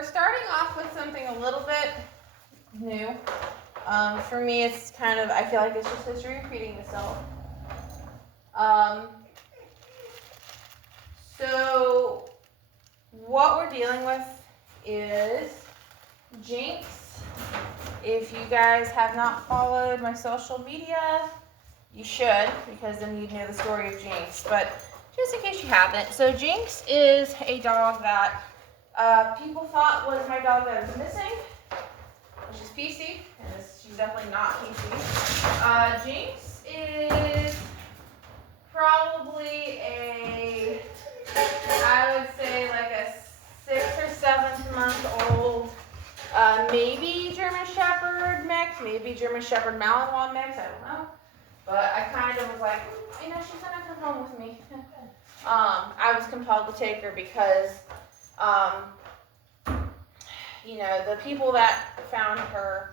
we're starting off with something a little bit new. For me, it's kind of, I feel like it's just history repeating itself. So what we're dealing with is Jinx. If you guys have not followed my social media, you should, because then you'd know the story of Jinx. But just in case you haven't, so Jinx is a dog that people thought was my dog that was missing, which is PC, and she's definitely not PC. Jinx is probably I would say like a 6 or 7 month old, maybe German Shepherd mix, maybe German Shepherd Malinois mix, I don't know. But I kind of was like, she's gonna come home with me. I was compelled to take her because, the people that found her,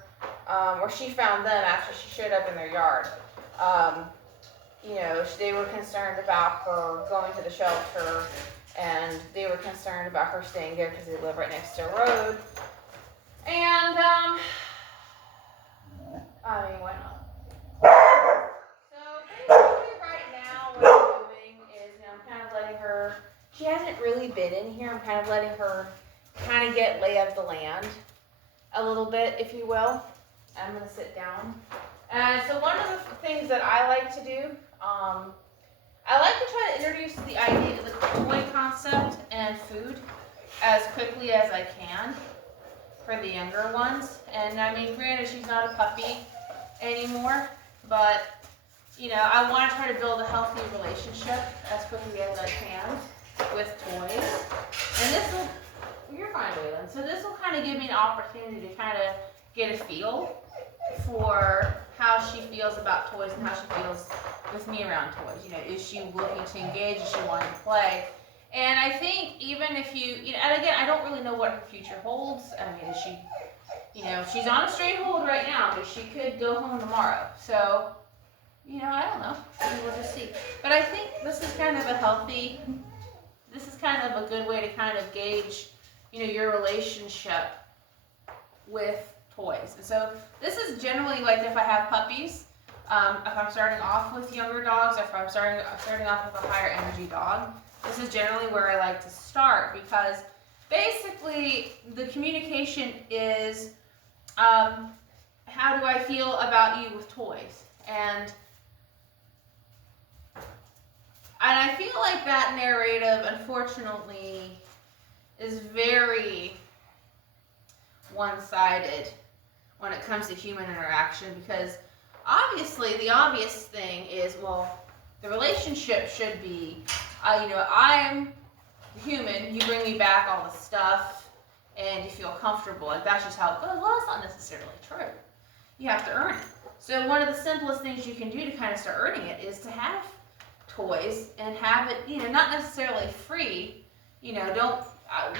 or she found them after she showed up in their yard, they were concerned about her going to the shelter, and they were concerned about her staying there because they live right next to a road. And, why not? So basically right now what I'm doing is, I'm kind of letting her, she hasn't really been in here, I'm kind of letting her kind of get lay of the land a little bit, if you will. I'm going to sit down. And so one of the things that I like to do, I like to try to introduce the idea of the toy concept and food as quickly as I can for the younger ones. And granted, she's not a puppy anymore, but I want to try to build a healthy relationship as quickly as I can with toys. And this will, you're fine, Waylon. So this will kind of give me an opportunity to kind of get a feel for how she feels about toys and how she feels with me around toys. Is she looking to engage? Is she wanting to play? And I think even if and again, I don't really know what her future holds. Is she, she's on a straight hold right now, but she could go home tomorrow. So, I don't know. We'll just see. But I think this is kind of a good way to kind of gauge, your relationship with toys. And so this is generally like if I have puppies, if I'm starting off with younger dogs, if I'm starting off with a higher energy dog, this is generally where I like to start, because basically the communication is, how do I feel about you with toys? And I feel like that narrative, unfortunately, is very one-sided when it comes to human interaction, because obviously the obvious thing is, well, the relationship should be, I'm human, you bring me back all the stuff, and you feel comfortable, like that's just how it goes. Well, that's not necessarily true. You have to earn it. So one of the simplest things you can do to kind of start earning it is to have toys and have it, not necessarily free.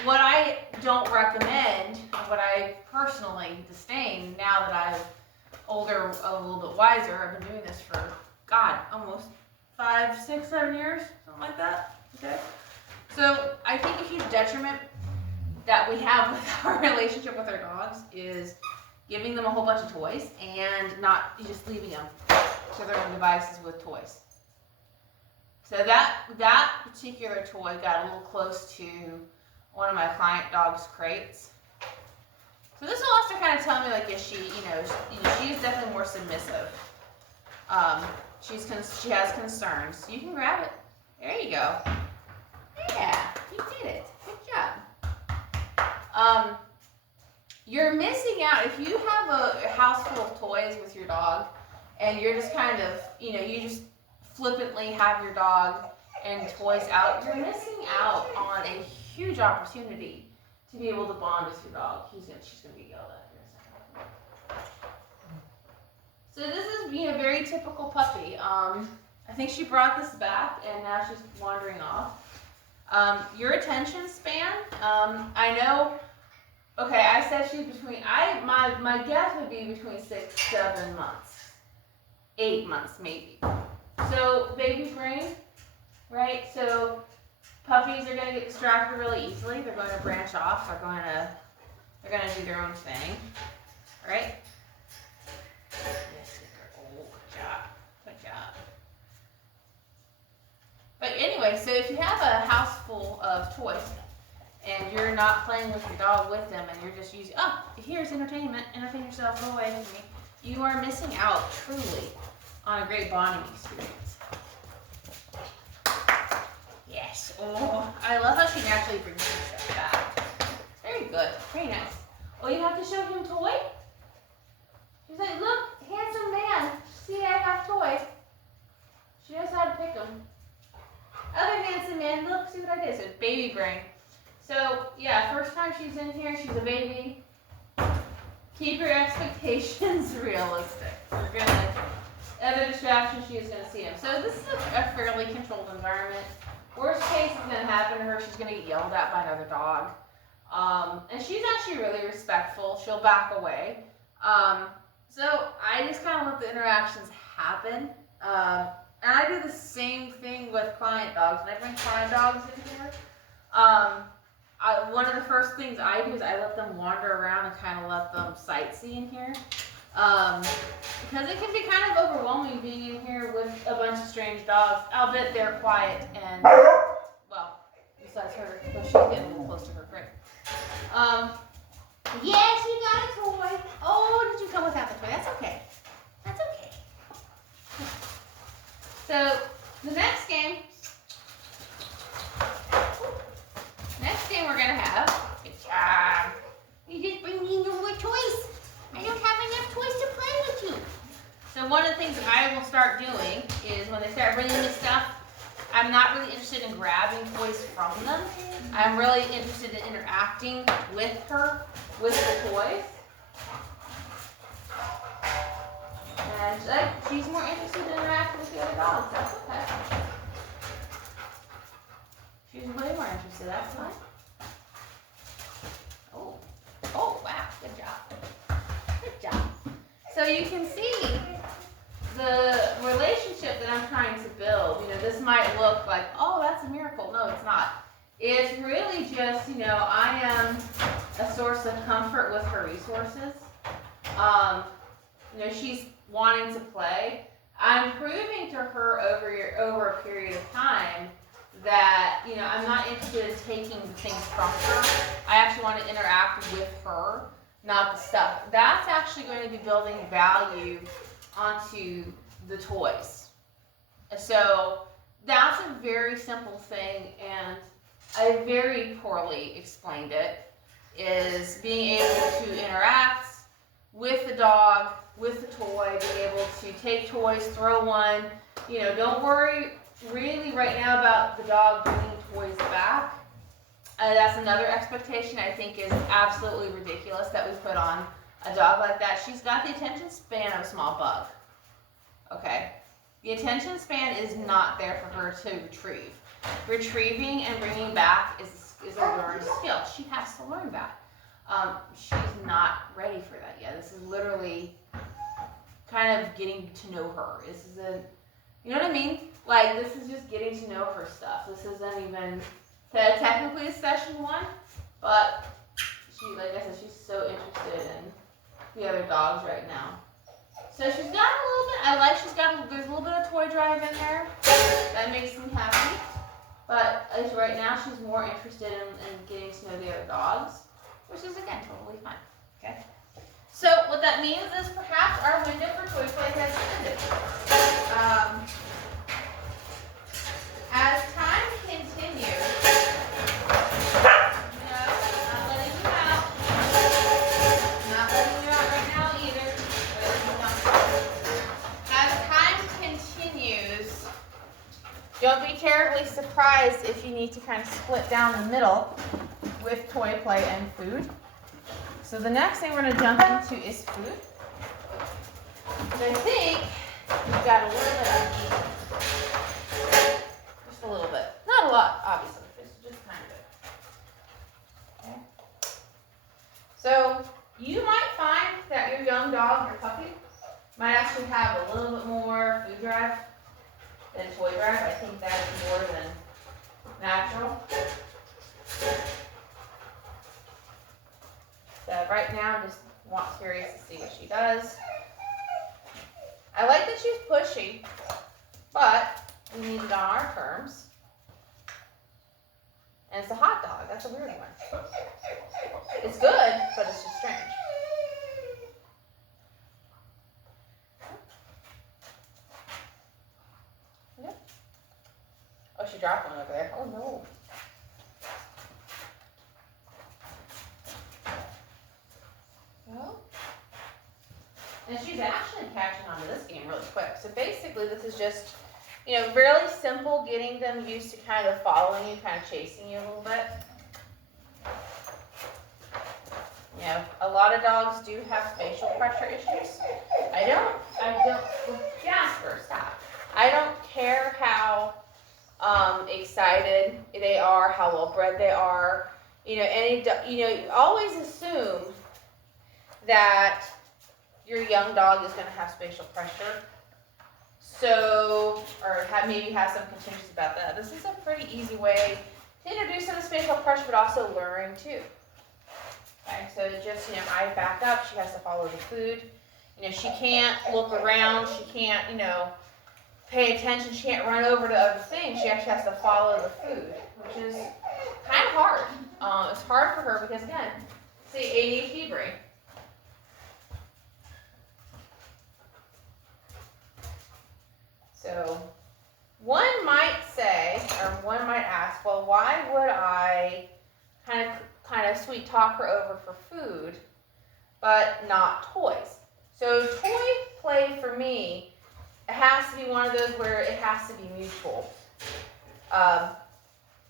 What I don't recommend, what I personally disdain now that I'm older, a little bit wiser, I've been doing this for, almost 5, 6, 7 years, something like that. Okay. So I think a huge detriment that we have with our relationship with our dogs is giving them a whole bunch of toys and not just leaving them to their own devices with toys. So that particular toy got a little close to one of my client dog's crates. So this will also kind of tell me, like, is she, she is definitely more submissive. She has concerns. You can grab it. There you go. Yeah, you did it. Good job. You're missing out if you have a house full of toys with your dog, and you're just kind of, you just flippantly have your dog and toys out. You're missing out on a huge opportunity to be able to bond with your dog. She's gonna be yelled at here in a second. So this is a very typical puppy. I think she brought this back and now she's wandering off. Your attention span, I know. Okay, I said she's between. My guess would be between 6, 7 months, 8 months maybe. So baby brain, right? So puppies are going to get distracted really easily. They're going to branch off. They're going to They're gonna do their own thing. All right? Yes, oh, good job. Good job. But anyway, so if you have a house full of toys and you're not playing with your dog with them and you're just using, oh, here's entertainment, entertain yourself, go away from me, you are missing out truly on a great bonding experience. Yes. Oh, I love how she naturally brings herself back. Very good. Very nice. Oh, you have to show him toy? She's like, look, handsome man. See, I have toys. She knows how to pick them. Other handsome man, look, see what I did. So it's baby brain. So, yeah, first time she's in here, she's a baby. Keep your expectations realistic. We're gonna, other distractions, she is going to see him. So this is a fairly controlled environment. Worst case is going to happen to her, she's going to get yelled at by another dog. And she's actually really respectful. She'll back away. So I just kind of let the interactions happen. And I do the same thing with client dogs. When I bring client dogs in here, one of the first things I do is I let them wander around and kind of let them sightsee in here. Because it can be kind of overwhelming being in here with a bunch of strange dogs. Albeit they're quiet and, well, besides her, but she's getting a little close to her crate. Yes, you got a toy. Oh, did you come without the toy? That's okay. That's okay. So, the next game we're going to have, you just bring me no more toys. I don't have enough toys to play with you. So one of the things that I will start doing is when they start bringing me stuff, I'm not really interested in grabbing toys from them. I'm really interested in interacting with her, with the toys. And she's more interested in interacting with the other dogs. That's okay. She's way more interested. That's fine. Oh, wow. Good job. Good job. So you can see the relationship that I'm trying to build. You know, this might look like, oh, that's a miracle. No, it's not. It's really just, you know, I am a source of comfort with her resources. You know, she's wanting to play. I'm proving to her over a period of time that, you know, I'm not interested in taking things from her. I actually want to interact with her, not the stuff. That's actually going to be building value onto the toys. So that's a very simple thing, and I very poorly explained it, is being able to interact with the dog, with the toy, being able to take toys, throw one. You know, don't worry really right now about the dog bringing toys back. That's another expectation I think is absolutely ridiculous that we put on a dog like that. She's got the attention span of a small bug. Okay? The attention span is not there for her to retrieve. Retrieving and bringing back is a learned skill. She has to learn that. She's not ready for that yet. This is literally kind of getting to know her. This isn't, you know what I mean? Like, this is just getting to know her stuff. This isn't even technically session 1, but she, like I said, she's so interested in the other dogs right now. So she's got a little bit, there's a little bit of toy drive in there. That makes me happy. But as right now, she's more interested in getting to know the other dogs, which is, again, totally fine. Okay? So what that means is perhaps our window for toy play has ended. As time continues, not letting you out. Not letting you out right now either. As time continues, don't be terribly surprised if you need to kind of split down the middle with toy play and food. So the next thing we're going to jump into is food. And I think we've got a little bit of meat. Just a little bit. Not a lot, obviously. Just kind of it. Okay. So you might find that your young dog, your puppy, might actually have a little bit more food drive than toy drive. I think that is more than natural. So But right now, I'm just curious to see what she does. I like that she's pushy, but we need it on our terms. And it's a hot dog. That's a weird one. It's good, but it's just strange. Yep. Oh, she dropped one over there. Oh, no. Well, and she's actually catching on to this game really quick. So basically, this is just, really simple, getting them used to kind of following you, kind of chasing you a little bit. A lot of dogs do have facial pressure issues. I don't, Jasper, stop. I don't care how excited they are, how well bred they are. You always assume that your young dog is going to have spatial pressure. So, or maybe have some contingencies about that. This is a pretty easy way to introduce them to spatial pressure, but also luring too. Okay, so just, I back up, she has to follow the food. She can't look around, she can't, pay attention, she can't run over to other things, she actually has to follow the food, which is kind of hard. It's hard for her because, again, see, ADHD brain. So one might say, or one might ask, well, why would I kind of sweet talk her over for food, but not toys? So toy play for me, it has to be one of those where it has to be mutual.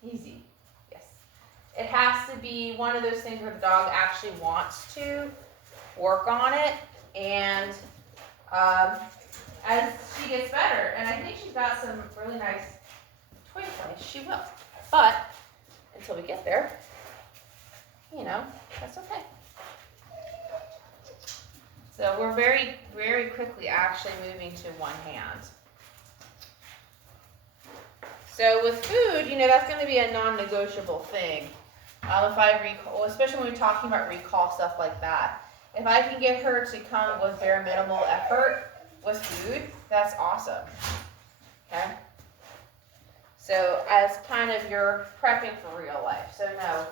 Easy, yes. It has to be one of those things where the dog actually wants to work on it, and as she gets better, and I think she's got some really nice toy plays, she will. But until we get there, that's okay. So we're very, very quickly actually moving to one hand. So with food, that's going to be a non-negotiable thing. If I recall, especially when we're talking about recall, stuff like that. If I can get her to come with very minimal effort with food, that's awesome. Okay? So as kind of you're prepping for real life. So no.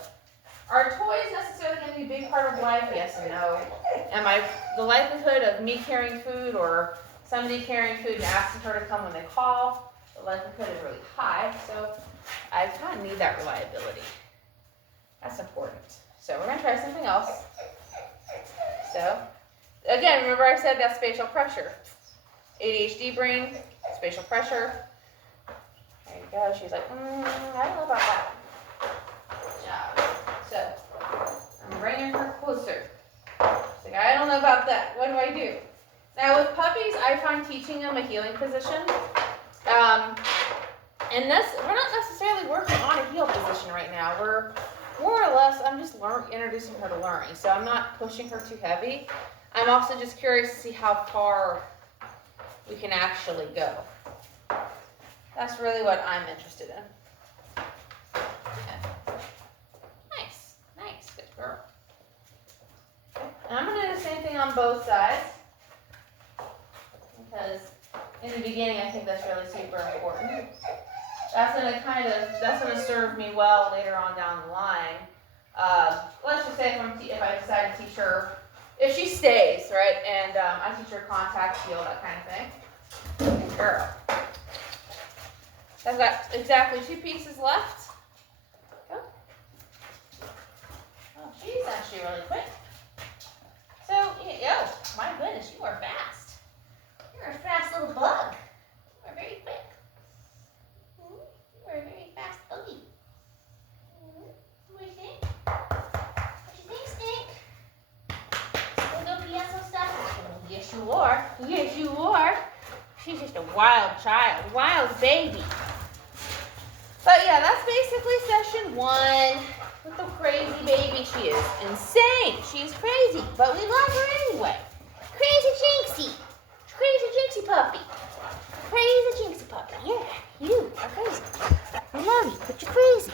Are toys necessarily going to be a big part of life? Yes and no. The likelihood of me carrying food or somebody carrying food and asking her to come when they call, the likelihood is really high. So I kind of need that reliability. That's important. So we're going to try something else. So again, remember I said that's spatial pressure. ADHD brain, spatial pressure. There you go. She's like, I don't know about that. Good job. So I'm bringing her closer. She's like, I don't know about that. What do I do? Now with puppies, I find teaching them a healing position. And we're not necessarily working on a heel position right now. We're more or less, I'm just introducing her to learning. So I'm not pushing her too heavy. I'm also just curious to see how far we can actually go. That's really what I'm interested in. Okay. Nice, good girl. Okay. And I'm going to do the same thing on both sides, because in the beginning I think that's really super important. That's going to serve me well later on down the line. Let's just say if I decide to teach her, if she stays, right, and I teach her contact, feel, that kind of thing. Good girl. I've got exactly 2 pieces left. Go. Oh, she's actually really quick. So, my goodness, you are fast. You're a fast little bug. You are very quick. You are a very fast buggy. What do you think? What do you think, Stink? Still go piano stuff? Yes, you are. Yes, you are. She's just a wild child, wild baby. But yeah, that's basically session 1 with the crazy baby she is. Insane. She's crazy, but we love her anyway. Crazy Jinxie. Crazy Jinxie puppy. Crazy Jinxie puppy. Yeah, you are crazy. I love you, but you're crazy.